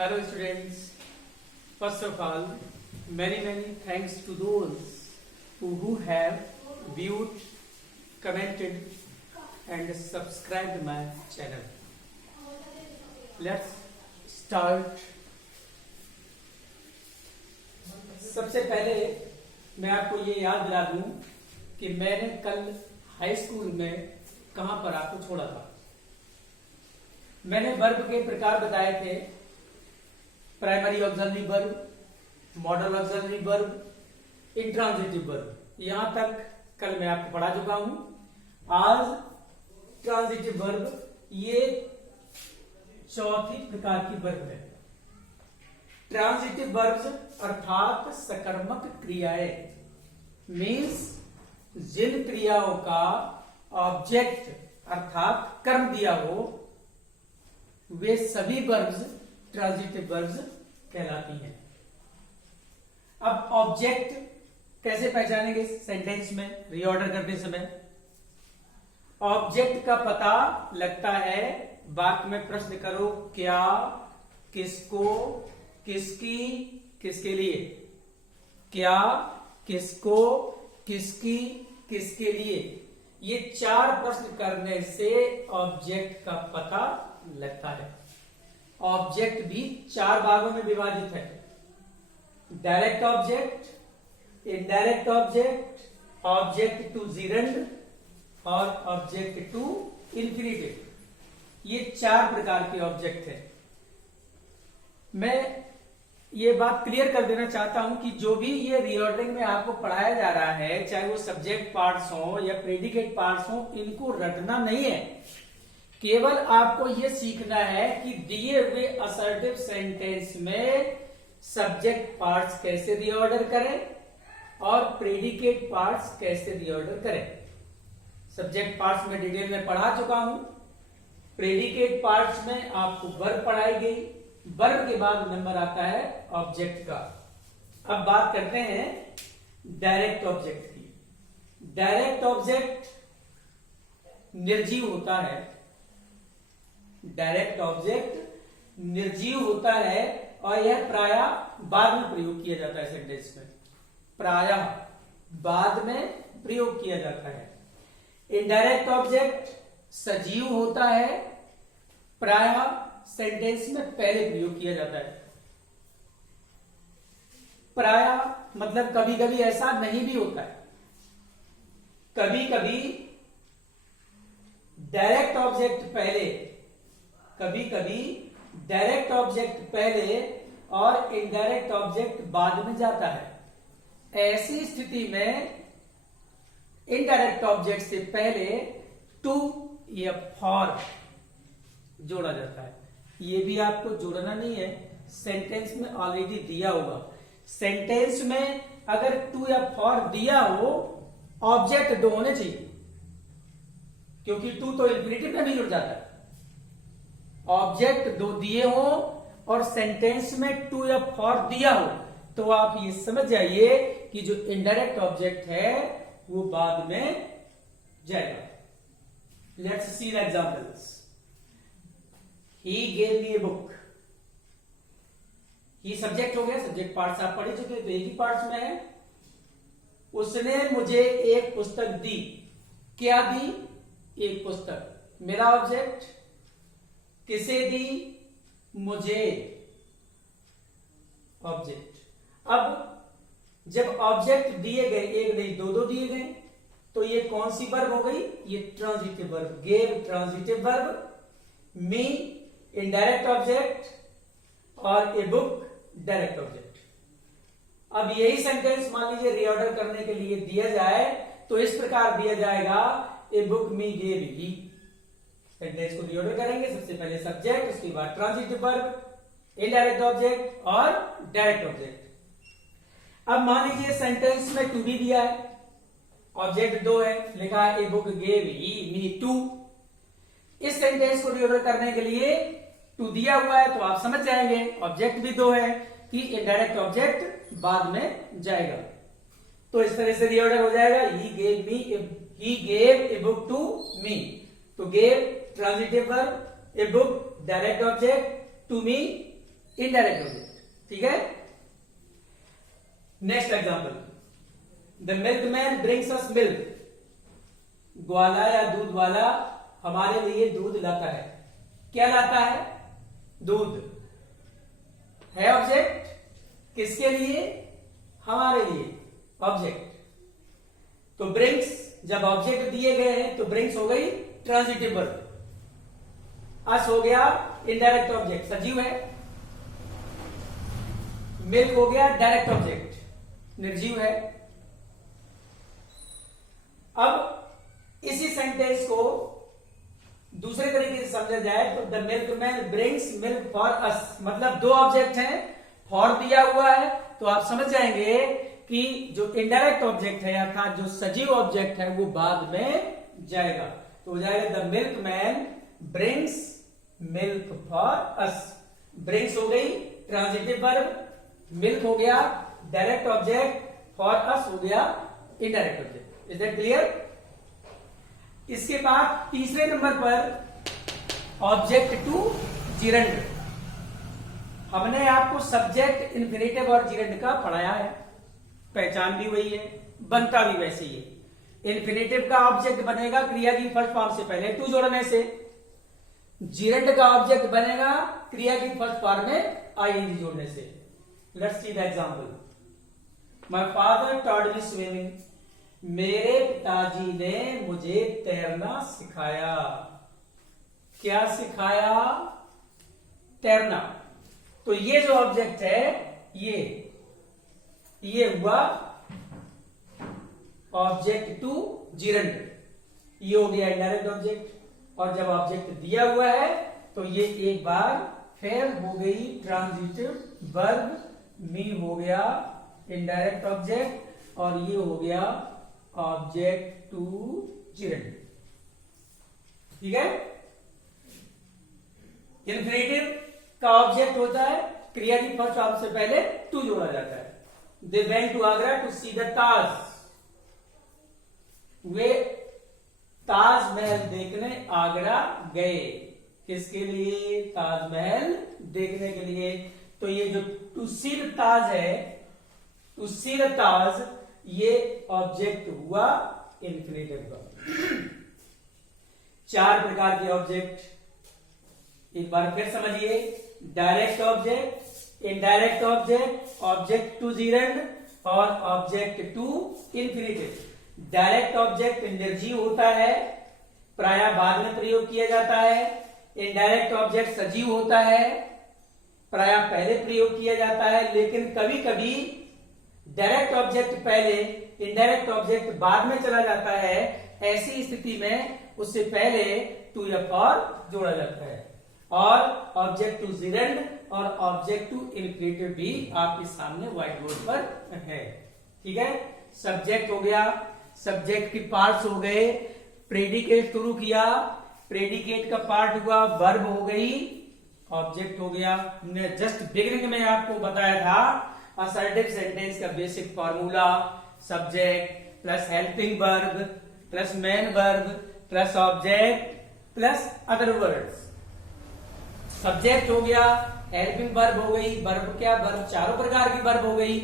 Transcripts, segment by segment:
Hello students, first of all, many thanks to those who have viewed, commented and subscribed my channel. Let's start. सबसे पहले मैं आपको ये याद दिला दूं कि मैंने कल हाई स्कूल में कहां पर आपको छोड़ा था। मैंने वर्ब के प्रकार बताए थे, primary auxiliary verb, model auxiliary verb, intransitive verb. यहां तक कल मैं आपको पढ़ा चुका हूं। आज ट्रांजिटिव वर्ब, ये चौथी प्रकार की वर्ब है। ट्रांजिटिव वर्ब्स अर्थात सकर्मक क्रियाएं, मीन्स जिन क्रियाओं का ऑब्जेक्ट अर्थात कर्म दिया हो, वे सभी वर्ब्स ट्रांजिटिव वर्ब्स कहलाती हैं। अब ऑब्जेक्ट कैसे पहचानेंगे सेंटेंस में रीऑर्डर करते समय? ऑब्जेक्ट का पता लगता है वाक्य में प्रश्न करो, क्या, किसको, किसकी, किसके लिए। क्या, किसको, किसकी, किसके लिए, ये चार प्रश्न करने से ऑब्जेक्ट का पता लगता है। ऑब्जेक्ट भी चार भागों में विभाजित है: direct object, indirect object, object to gerund और ऑब्जेक्ट टू इंफिनिटिव। ये चार प्रकार के ऑब्जेक्ट है। मैं ये बात क्लियर कर देना चाहता हूं कि जो भी ये रीऑर्डरिंग में आपको पढ़ाया जा रहा है, चाहे वो सब्जेक्ट पार्ट्स हो या प्रेडिकेट पार्ट्स हो, इनको रटना नहीं है। केवल आपको ये सीखना है कि दिए हुए असर्टिव सेंटेंस में सब्जेक्ट पार्ट्स कैसे रीऑर्डर करें और प्रेडिकेट पार्ट्स कैसे रीऑर्डर करें। सब्जेक्ट पार्ट्स में डिटेल में पढ़ा चुका हूं। प्रेडिकेट पार्ट्स में आपको वर्ब पढ़ाई गई। वर्ब के बाद नंबर आता है ऑब्जेक्ट का। अब बात करते हैं डायरेक्ट ऑब्जेक्ट की। डायरेक्ट ऑब्जेक्ट निर्जीव होता है। डायरेक्ट ऑब्जेक्ट निर्जीव होता है और यह प्रायः बाद में प्रयोग किया जाता है सेंटेंस में। प्रायः बाद में प्रयोग किया जाता है। इनडायरेक्ट ऑब्जेक्ट सजीव होता है, प्रायः सेंटेंस में पहले प्रयोग किया जाता है। प्रायः मतलब कभी कभी ऐसा नहीं भी होता है। कभी कभी डायरेक्ट ऑब्जेक्ट पहले, कभी कभी डायरेक्ट ऑब्जेक्ट पहले और इनडायरेक्ट ऑब्जेक्ट बाद में जाता है। ऐसी स्थिति में इनडायरेक्ट ऑब्जेक्ट से पहले टू या फॉर जोड़ा जाता है। ये भी आपको जोड़ना नहीं है, सेंटेंस में ऑलरेडी दिया होगा। सेंटेंस में अगर टू या फॉर दिया हो, ऑब्जेक्ट दो होने चाहिए, क्योंकि टू तो इंफिनिटिव में भी जुड़ जाता है। ऑब्जेक्ट दो दिए हो और सेंटेंस में टू या फॉर दिया हो, तो आप ये समझ जाइए कि जो इनडायरेक्ट ऑब्जेक्ट है वो बाद में जाएगा। Let's see the examples. He gave me a book. He subject हो गया। सब्जेक्ट पार्ट्स आप पढ़ चुके, तो एक ही पार्ट्स में है। उसने मुझे एक पुस्तक दी। क्या दी? एक पुस्तक। मेरा ऑब्जेक्ट। किसे दी? मुझे, ऑब्जेक्ट। अब जब ऑब्जेक्ट दिए गए, एक नहीं दो दिए गए, तो ये कौन सी वर्ब हो गई? ये transitive verb. Gave transitive verb, me indirect object और ए बुक डायरेक्ट ऑब्जेक्ट। अब यही सेंटेंस मान लीजिए रीऑर्डर करने के लिए दिया जाए तो इस प्रकार दिया जाएगा, a book me gave he. Sentence को रीऑर्डर करेंगे, सबसे पहले सब्जेक्ट, उसके बाद ट्रांजिटिव वर्ब, इनडायरेक्ट ऑब्जेक्ट और डायरेक्ट ऑब्जेक्ट। अब मान लीजिए सेंटेंस में टू भी दिया है, ऑब्जेक्ट दो है, लिखा है a book gave he me to. इस सेंटेंस को रीऑर्डर करने के लिए टू दिया हुआ है, तो आप समझ जाएंगे ऑब्जेक्ट भी दो है कि इनडायरेक्ट ऑब्जेक्ट बाद में जाएगा। तो इस तरह से रीऑर्डर हो जाएगा, he gave a book to me. तो gave transitive verb, a book direct object, to me indirect object. ठीक है, next example, the milkman brings us milk. ग्वाला या दूध वाला हमारे लिए दूध लाता है। क्या लाता है? दूध है ऑब्जेक्ट, किसके लिए? हमारे लिए ऑब्जेक्ट। तो ब्रिंग्स, जब ऑब्जेक्ट दिए गए हैं तो ब्रिंग्स हो गई ट्रांजिटिव वर्ब, अस हो गया इनडायरेक्ट ऑब्जेक्ट, सजीव है। मिल्क हो गया डायरेक्ट ऑब्जेक्ट, निर्जीव है। अब इसी सेंटेंस को दूसरे तरीके से समझा जाए तो the milkman brings milk for us, मतलब दो ऑब्जेक्ट हैं, फॉर दिया हुआ है तो आप समझ जाएंगे कि जो इनडायरेक्ट ऑब्जेक्ट है अर्थात जो सजीव ऑब्जेक्ट है वो बाद में जाएगा, तो हो जाएगा the milkman brings milk for us. Brings हो गई ट्रांजिटिव वर्ब, मिल्क हो गया डायरेक्ट ऑब्जेक्ट, फॉर अस हो गया indirect object. Is that clear? इसके बाद तीसरे नंबर पर ऑब्जेक्ट टू जिरंड। हमने आपको सब्जेक्ट, इन्फिनेटिव और जिरंड का पढ़ाया है, पहचान भी वही है, बनता भी वैसे ही है। इन्फिनेटिव का ऑब्जेक्ट बनेगा क्रिया की फर्स्ट फॉर्म से पहले टू जोड़ने से, जिरंड का ऑब्जेक्ट बनेगा क्रिया की फर्स्ट फॉर्म में आईएनजी जोड़ने से। Let's see the example, my father taught me swimming. मेरे पिताजी ने मुझे तैरना सिखाया। क्या सिखाया? तैरना। तो ये जो ऑब्जेक्ट है ये हुआ ऑब्जेक्ट टू जिरंड, ये हो गया इनडायरेक्ट ऑब्जेक्ट। और जब ऑब्जेक्ट दिया हुआ है तो ये एक बार फिर हो गई ट्रांजिटिव वर्ब, मी हो गया इनडायरेक्ट ऑब्जेक्ट और ये हो गया ऑब्जेक्ट टू जिरंड। ठीक है, इन्फिनेटिव का ऑब्जेक्ट होता है क्रिया की फर्स्ट फॉर्म से पहले टू जोड़ा जाता है। They went to Agra to see the Taj. वे ताजमहल देखने आगरा गए। किसके लिए? ताजमहल देखने के लिए। तो ये जो टू सी द ताज है, टू सी द ताज, ये ऑब्जेक्ट हुआ इन्फिनेटिव का। चार प्रकार के ऑब्जेक्ट एक बार फिर समझिए, direct object, indirect object, object to gerund और object to infinitive. Direct object निर्जीव होता है, प्रायः बाद में प्रयोग किया जाता है। इनडायरेक्ट ऑब्जेक्ट सजीव होता है, प्रायः पहले प्रयोग किया जाता है। लेकिन कभी कभी डायरेक्ट ऑब्जेक्ट पहले, इनडायरेक्ट ऑब्जेक्ट बाद में चला जाता है। ऐसी स्थिति में उससे पहले टू या फॉर जोड़ा जाता है। और ऑब्जेक्ट टू जिरंड और ऑब्जेक्ट टू इन्फिनेटिव भी आपके सामने व्हाइट बोर्ड पर है। ठीक है, सब्जेक्ट हो गया, सब्जेक्ट के पार्ट्स हो गए, प्रेडिकेट शुरू किया, प्रेडिकेट का पार्ट हुआ, वर्ब हो गई, ऑब्जेक्ट हो गया। हमने जस्ट बिगिनिंग में आपको बताया था असर्टिव सेंटेंस का basic formula, subject plus helping verb plus main verb plus object plus other words. Subject हो गया, हेल्पिंग वर्ब हो गई, वर्ब क्या? वर्ब चारों प्रकार की वर्ब हो गई,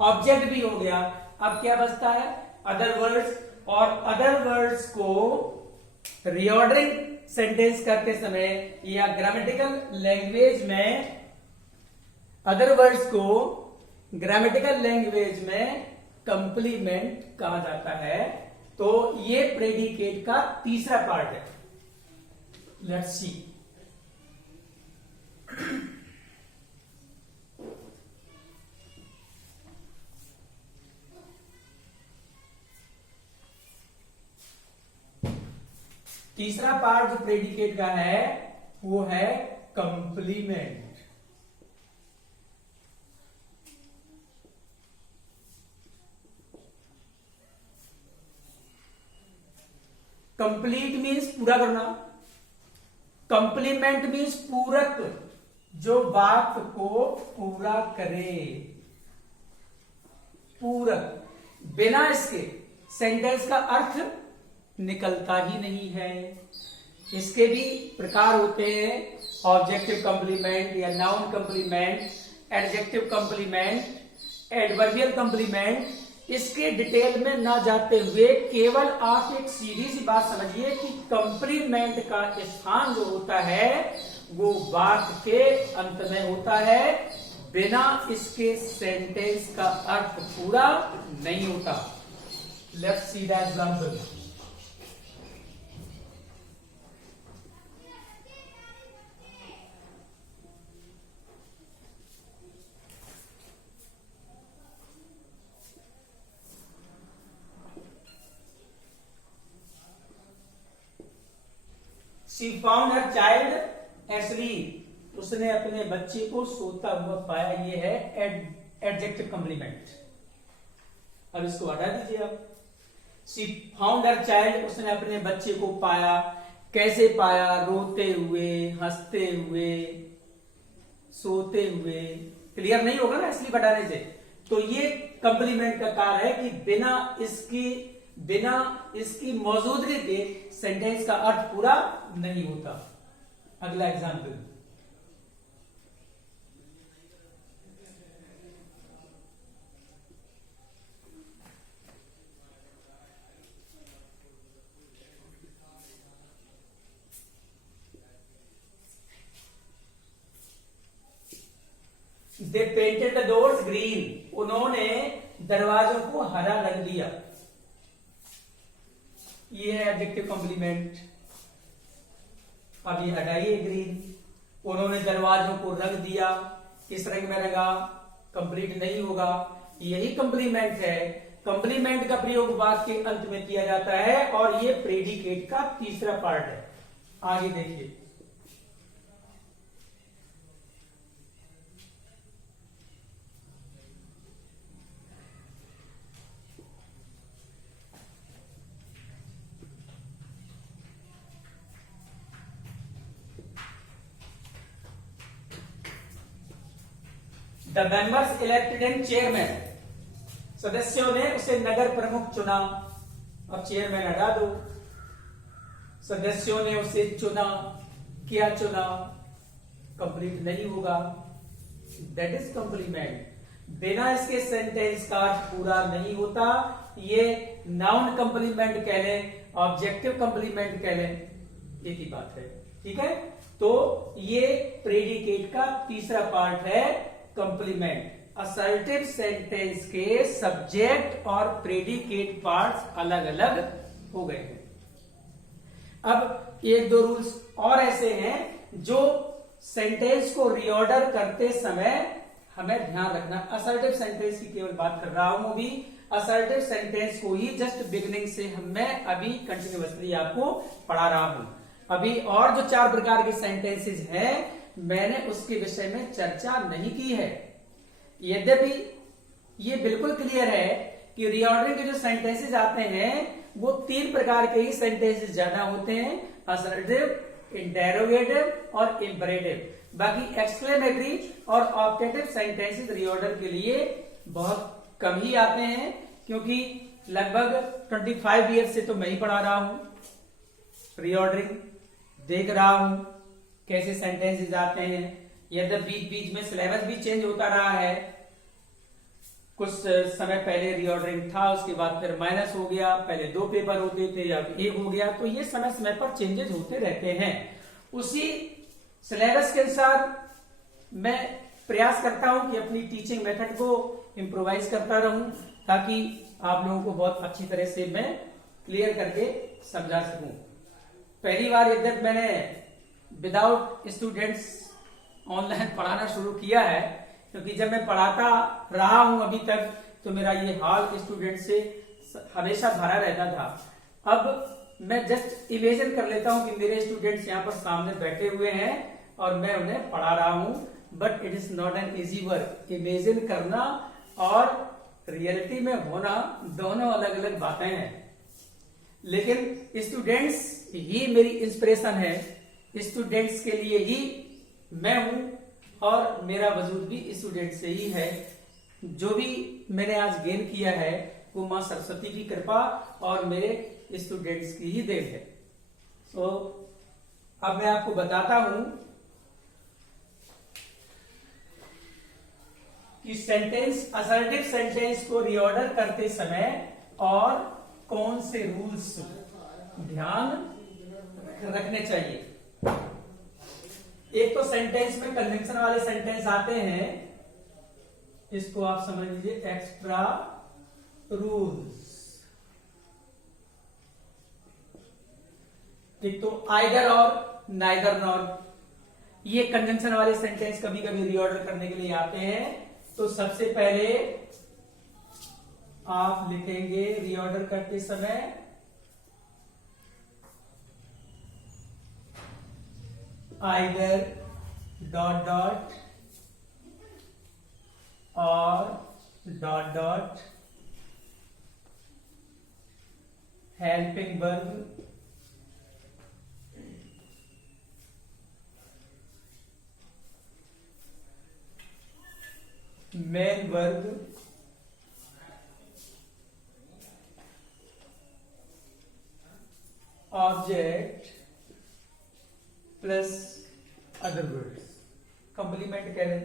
ऑब्जेक्ट भी हो गया। अब क्या बचता है? Other words. और अदर वर्ड्स को रीऑर्डरिंग सेंटेंस करते समय या ग्रामेटिकल लैंग्वेज में, अदर वर्ड्स को ग्रामेटिकल लैंग्वेज में कंप्लीमेंट कहा जाता है। तो ये प्रेडिकेट का तीसरा पार्ट है। लेट्स सी, तीसरा पार्ट जो प्रेडिकेट का है वो है कंप्लीमेंट। कंप्लीट मीन्स पूरा करना, कंप्लीमेंट मीन्स पूरक, जो वाक्य को पूरा करे। पूरक, बिना इसके सेंटेंस का अर्थ निकलता ही नहीं है। इसके भी प्रकार होते हैं, ऑब्जेक्टिव कंप्लीमेंट या noun complement, adjective complement, adverbial complement, इसके डिटेल में ना जाते हुए केवल आप एक सीधी सी बात समझिए कि कंप्लीमेंट का स्थान जो होता है वो वाक्य के अंत में होता है, बिना इसके सेंटेंस का अर्थ पूरा नहीं होता। Let's see the example. She found her child asleep. उसने अपने बच्चे को सोता हुआ पाया। ये है एडजेक्टिव कंप्लीमेंट। अब इसको हटा दीजिए आप। She found her child, उसने अपने बच्चे को पाया। कैसे पाया? रोते हुए, हंसते हुए, सोते हुए। क्लियर नहीं होगा ना इसलिए हटाने से। तो ये कंप्लीमेंट का कार्य है कि बिना इसकी मौजूदगी के सेंटेंस का अर्थ पूरा नहीं होता। अगला example. They painted the doors green, उन्होंने दरवाजों को हरा रंग दिया। ये है एडजेक्टिव कंप्लीमेंट। अब ये हटाइए ग्रीन। उन्होंने दरवाजों को रंग दिया, किस रंग में रंगा? कंप्लीट नहीं होगा। यही कंप्लीमेंट है। कंप्लीमेंट का प्रयोग वाक्य के अंत में किया जाता है और ये प्रेडिकेट का तीसरा पार्ट है। आगे देखिए। The members elected an chairman, सदस्यों ने उसे नगर प्रमुख चुना। अब चेयरमैन हटा दो। सदस्यों ने उसे चुना। क्या चुना? कंप्लीट नहीं होगा। That is complement. बिना इसके सेंटेंस का पूरा नहीं होता। ये नाउन कंप्लीमेंट कह लें, ऑब्जेक्टिव कंप्लीमेंट कह लें, एक ही बात है। ठीक है। तो ये प्रेडिकेट का तीसरा पार्ट है कंप्लीमेंट। असर्टिव सेंटेंस के सब्जेक्ट और प्रेडिकेट पार्ट्स अलग अलग हो गए हैं। अब एक दो रूल्स और ऐसे हैं जो सेंटेंस को रीऑर्डर करते समय हमें ध्यान रखना। असर्टिव सेंटेंस की केवल बात कर रहा हूं अभी। असर्टिव सेंटेंस को ही जस्ट बिगिनिंग से मैं अभी कंटिन्यूअसली आपको पढ़ा रहा हूं। अभी और जो 4 प्रकार के सेंटेंसेस हैं मैंने उसके विषय में चर्चा नहीं की है। यद्यपि ये बिल्कुल क्लियर है कि रीऑर्डरिंग के जो सेंटेंसेस आते हैं वो 3 प्रकार के ही सेंटेंसेस ज्यादा होते हैं, असर्टिव, इंटेरोगेटिव और इंपरेटिव। बाकी एक्सक्लेमेटरी और ऑब्जेक्टिव सेंटेंसेस रीऑर्डर के लिए बहुत कम ही आते हैं, क्योंकि लगभग 25 ईयर से तो मैं ही पढ़ा रहा हूं रीऑर्डरिंग, देख रहा हूं कैसे सेंटेंसेस आते हैं। यद्यपि बीच बीच में सिलेबस भी चेंज होता रहा है। कुछ समय पहले रीऑर्डरिंग था, उसके बाद फिर माइनस हो गया। पहले 2 पेपर होते थे, अब 1 हो गया। तो ये समय समय पर चेंजेस होते रहते हैं। उसी सिलेबस के अनुसार मैं प्रयास करता हूं कि अपनी टीचिंग मेथड को इम्प्रोवाइज करता रहूं, ताकि आप लोगों को बहुत अच्छी तरह से मैं क्लियर करके समझा सकूं। पहली बार यद्यपि मैंने विदाउट स्टूडेंट्स ऑनलाइन पढ़ाना शुरू किया है, क्योंकि जब मैं पढ़ाता रहा हूं अभी तक तो मेरा ये हाल स्टूडेंट से हमेशा भरा रहता था। अब मैं जस्ट इमेजिन कर लेता हूं कि मेरे स्टूडेंट्स यहाँ पर सामने बैठे हुए हैं और मैं उन्हें पढ़ा रहा हूं, but it is not an easy work. Imagine करना और रियलिटी में होना दोनों अलग अलग बातें हैं। लेकिन स्टूडेंट्स ही मेरी इंस्पिरेशन है, स्टूडेंट्स के लिए ही मैं हूं और मेरा वजूद भी स्टूडेंट से ही है। जो भी मैंने आज गेन किया है वो मां सरस्वती की कृपा और मेरे स्टूडेंट्स की ही देन है। तो अब मैं आपको बताता हूं कि सेंटेंस असर्टिव सेंटेंस को रीऑर्डर करते समय और कौन से रूल्स ध्यान रखने चाहिए। एक तो सेंटेंस में कंजंक्शन वाले सेंटेंस आते हैं, इसको आप समझ लीजिए एक्स्ट्रा रूल्स। एक तो आइदर और नाइदर नॉर, ये कंजंक्शन वाले सेंटेंस कभी कभी रीऑर्डर करने के लिए आते हैं। तो सबसे पहले आप लिखेंगे रीऑर्डर करते समय आइदर डॉट डॉट और dot dot helping verb main verb object plus other words complement करें।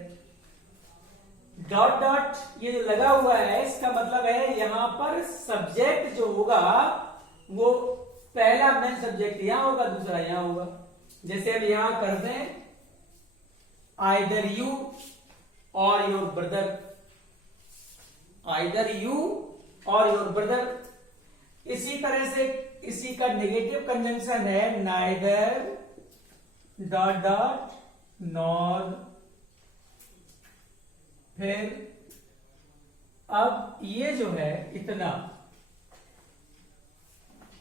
डॉट डॉट ये जो लगा हुआ है इसका मतलब है यहां पर सब्जेक्ट जो होगा वो पहला मेन सब्जेक्ट यहां होगा, दूसरा यहां होगा। जैसे अब यहां कर दें आइदर यू और योर ब्रदर, आइदर यू और योर ब्रदर। इसी तरह से इसी का नेगेटिव कंजंक्शन है नाइदर डॉट डॉट नॉर। फिर अब ये जो है इतना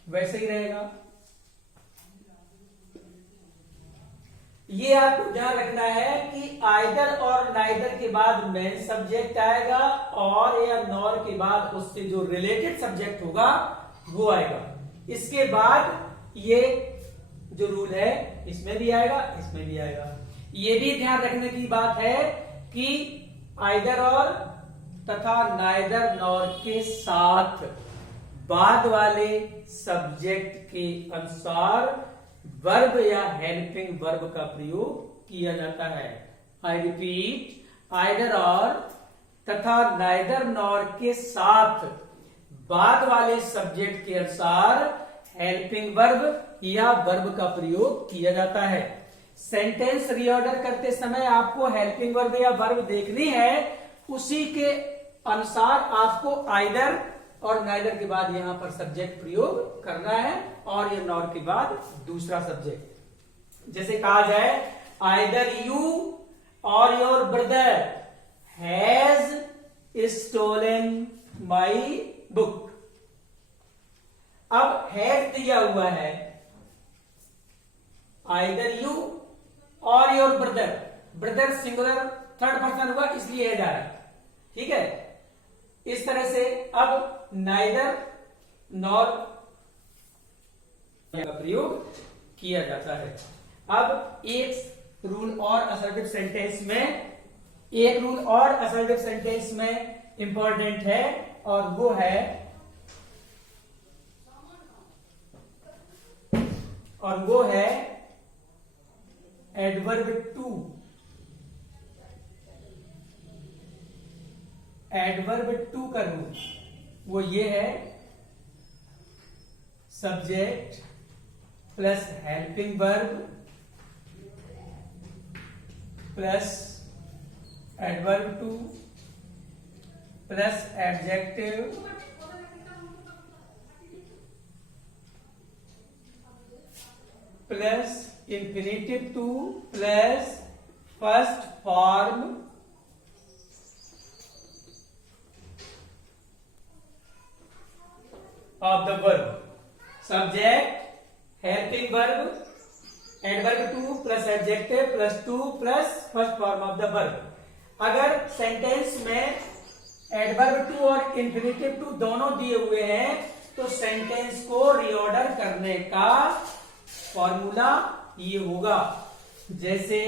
वैसे ही रहेगा। ये आपको ध्यान रखना है कि आइदर और नाइदर के बाद मेन सब्जेक्ट आएगा और या नॉर के बाद उससे जो रिलेटेड सब्जेक्ट होगा वो आएगा। इसके बाद ये जो रूल है इसमें भी आएगा, इसमें भी आएगा। ये भी ध्यान रखने की बात है कि आइदर और तथा नाइदर नॉर के साथ बाद वाले सब्जेक्ट के अनुसार वर्ब या हेल्पिंग वर्ब का प्रयोग किया जाता है। आई रिपीट, आइदर और तथा नाइदर नॉर के साथ बाद वाले सब्जेक्ट के अनुसार हेल्पिंग वर्ब या वर्ब का प्रयोग किया जाता है। सेंटेंस रीऑर्डर करते समय आपको हेल्पिंग वर्ब या वर्ब देखनी है, उसी के अनुसार आपको आइदर और नाइदर के बाद यहां पर सब्जेक्ट प्रयोग करना है और ये नॉर के बाद दूसरा सब्जेक्ट। जैसे कहा जाए आइदर यू और your brother has stolen my book. अब हैज दिया हुआ है, आइदर यू और your brother, brother singular third person हुआ इसलिए है जा रहा है, ठीक है। इस तरह से अब नाइदर नॉर का प्रयोग किया जाता है। अब एक रूल और असर्टिव सेंटेंस में, एक रूल और असर्टिव सेंटेंस में इंपॉर्टेंट है और वो है एडवर्ब टू। एडवर्ब टू का रूल वो ये है subject plus helping verb plus adverb two plus adjective plus infinitive two plus first form of the verb. Subject, helping verb, adverb two plus adjective plus two plus first form of the verb. अगर sentence में adverb too और infinitive to दोनों दिए हुए हैं तो sentence को reorder करने का फॉर्मूला ये होगा। जैसे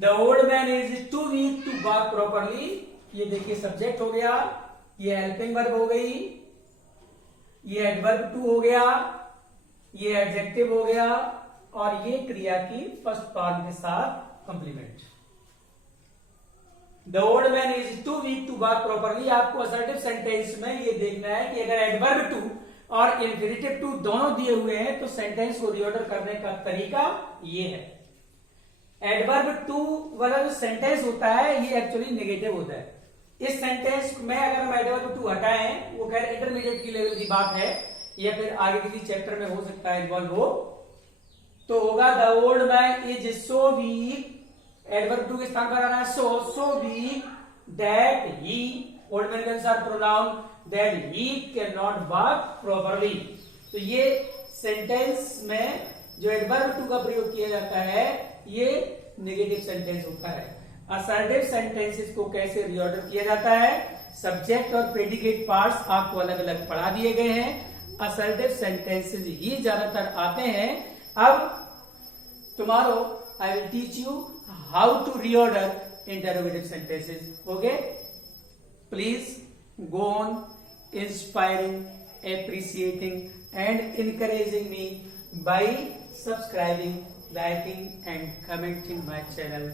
the old man is too weak to walk properly, ये देखिए सब्जेक्ट हो गया, ये हेल्पिंग वर्ब हो गई, ये एडवर्ब टू हो गया, ये एडजेक्टिव हो गया, और ये क्रिया की फर्स्ट पार्ट के साथ complement. The old man is too weak to walk properly, आपको असर्टिव सेंटेंस में ये देखना है कि अगर एडवर्ब टू और इंफिनिटिव टू दोनों दिए हुए हैं तो सेंटेंस को रीऑर्डर करने का तरीका ये है। एडवर्ब टू वाला जो सेंटेंस होता है ये एक्चुअली नेगेटिव होता है। इस सेंटेंस में अगर हम एडवर्ब टू हटाएं, वो खैर इंटरमीडिएट की लेवल की बात है या फिर आगे किसी चैप्टर में हो सकता है इन्वॉल्व हो, तो होगा the old man is so weak, adverb too के स्थान पर आना है so weak that he, old man के अनुसार pronoun that he can not walk properly. तो ये सेंटेंस में जो एडवर्ब टू का प्रयोग किया जाता है ये नेगेटिव सेंटेंस होता है। असर्टिव सेंटेंसेस को कैसे रीऑर्डर किया जाता है, सब्जेक्ट और प्रेडिकेट पार्ट्स आपको अलग अलग पढ़ा दिए गए हैं। असर्टिव सेंटेंसेस ही ज्यादातर आते हैं। अब tomorrow I will teach you how to reorder interrogative sentences. Okay? Please go on inspiring, appreciating and encouraging me by subscribing, liking and commenting my channel.